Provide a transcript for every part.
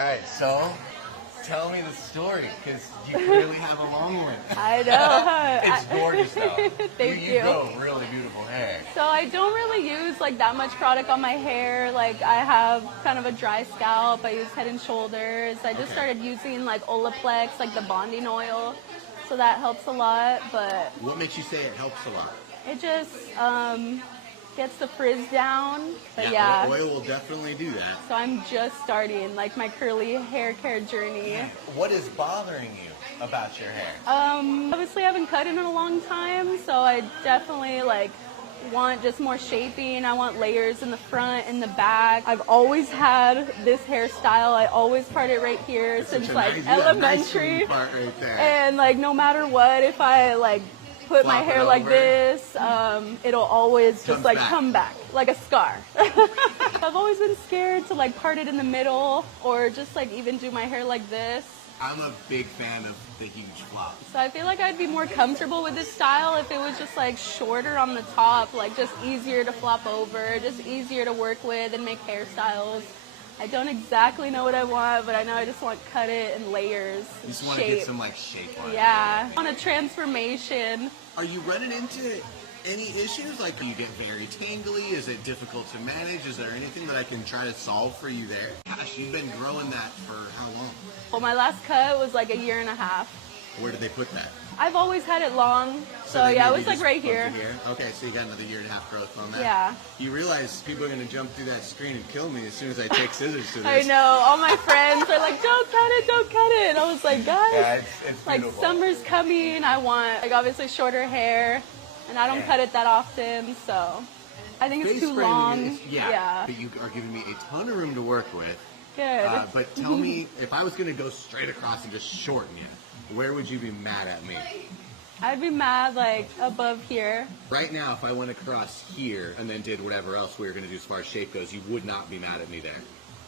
All right, so tell me the story, because you clearly have a long one. I know. It's gorgeous though. Thank you. You grow really beautiful hair. So I don't really use like that much product on my hair. Like I have kind of a dry scalp. I use Head and Shoulders. I just started using like Olaplex, like the bonding oil. So that helps a lot, but... What makes you say it helps a lot? It just gets the frizz down. But yeah, oil will definitely do that. So I'm just starting like my curly hair care journey. What is bothering you about your hair? Obviously I haven't cut it in a long time, so I definitely like want just more shaping. I want layers in the front and the back. I've always had this hairstyle. I always part it right here since like elementary. Part right there. And like no matter what, if I like put my hair like this, it'll always just like come back like a scar. I've always been scared to like part it in the middle or just like even do my hair like this. I'm a big fan of the huge flop. So I feel like I'd be more comfortable with this style if it was just like shorter on the top, like just easier to flop over, just easier to work with and make hairstyles. I don't exactly know what I want, but I know I just want cut it and layers. You just want to get some like shape on it. Yeah, on a transformation. Are you running into any issues? Like, you get very tangly? Is it difficult to manage? Is there anything that I can try to solve for you there? Gosh, you've been growing that for how long? Well, my last cut was like a year and a half. Where did they put that? I've always had it long, so yeah, it was like right here. Okay, so you got another year and a half growth on that. Yeah. You realize people are going to jump through that screen and kill me as soon as I take scissors to this. I know. All my friends are like, don't cut it, don't cut it. And I was like, guys, yeah, it's like summer's coming. I want like obviously shorter hair, and I don't cut it that often, so I think it's too long. Yeah, but you are giving me a ton of room to work with. Good. But tell me, if I was going to go straight across and just shorten you, where would you be mad at me? I'd be mad like above here. Right now, if I went across here and then did whatever else we were going to do as far as shape goes, you would not be mad at me there.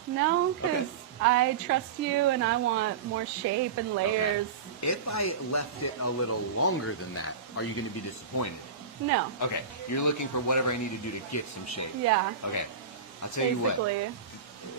No, because I trust you and I want more shape and layers. Okay. If I left it a little longer than that, are you going to be disappointed? No. Okay, you're looking for whatever I need to do to get some shape. Yeah. Okay, I'll tell you what. Basically.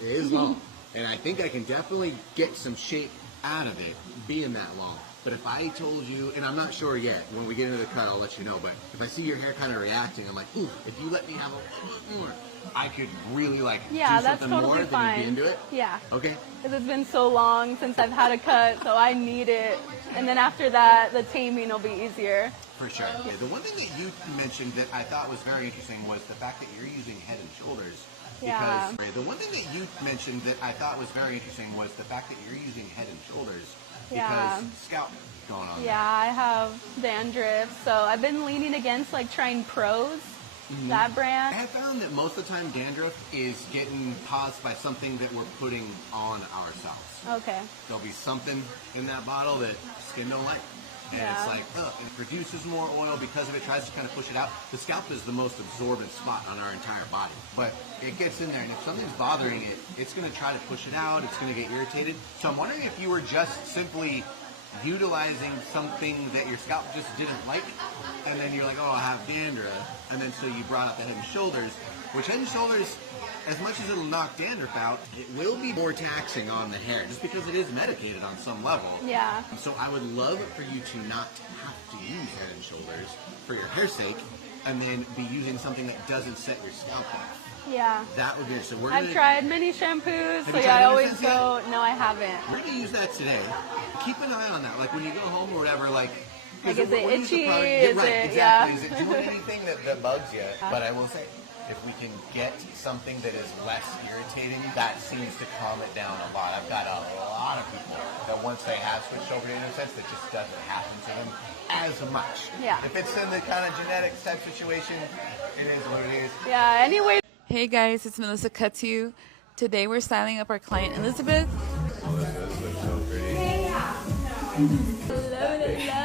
It is long, and I think I can definitely get some shape out of it being that long. But if I told you, and I'm not sure yet, when we get into the cut I'll let you know, but if I see your hair kind of reacting, I'm like, ooh, if you let me have a little bit more, I could really like do something more, then you'd be into it? Yeah. Okay. Because it's been so long since I've had a cut, so I need it. And then after that, the taming will be easier. For sure. Yeah, the one thing that you mentioned that I thought was very interesting was the fact that you're using Head and Shoulders. Yeah. Because the one thing that you mentioned that I thought was very interesting was the fact that you're using Head and Shoulders because scalp going on. Yeah, I have dandruff, so I've been leaning against like trying Pros, that brand. I found that most of the time dandruff is getting caused by something that we're putting on ourselves. Okay. There'll be something in that bottle that skin don't like. And it's like, it produces more oil because of it, tries to kind of push it out. The scalp is the most absorbent spot on our entire body. But it gets in there, and if something's bothering it, it's going to try to push it out, it's going to get irritated. So I'm wondering if you were just simply utilizing something that your scalp just didn't like, and then you're like, oh, I have dandruff, and then so you brought up the Head and Shoulders, which Head and Shoulders, as much as it'll knock dandruff out, it will be more taxing on the hair, just because it is medicated on some level. Yeah. So I would love for you to not have to use Head and Shoulders for your hair's sake, and then be using something that doesn't set your scalp off. Yeah. That would be it. So I've tried many shampoos, so yeah, I always go, no, I haven't. We're going to use that today. Keep an eye on that. Like when you go home or whatever, like is it itchy? Is it, exactly. Is it doing anything that bugs you? But I will say, if we can get something that is less irritating, that seems to calm it down a lot. I've got a lot of people that once they have switched over to innocence, that just doesn't happen to them as much. Yeah. If it's in the kind of genetics type situation, it is what it is. Yeah, anyway. Hey guys, it's Melissa Cutu. Today we're styling up our client Elizabeth. Elizabeth looks so pretty. Hello, hello.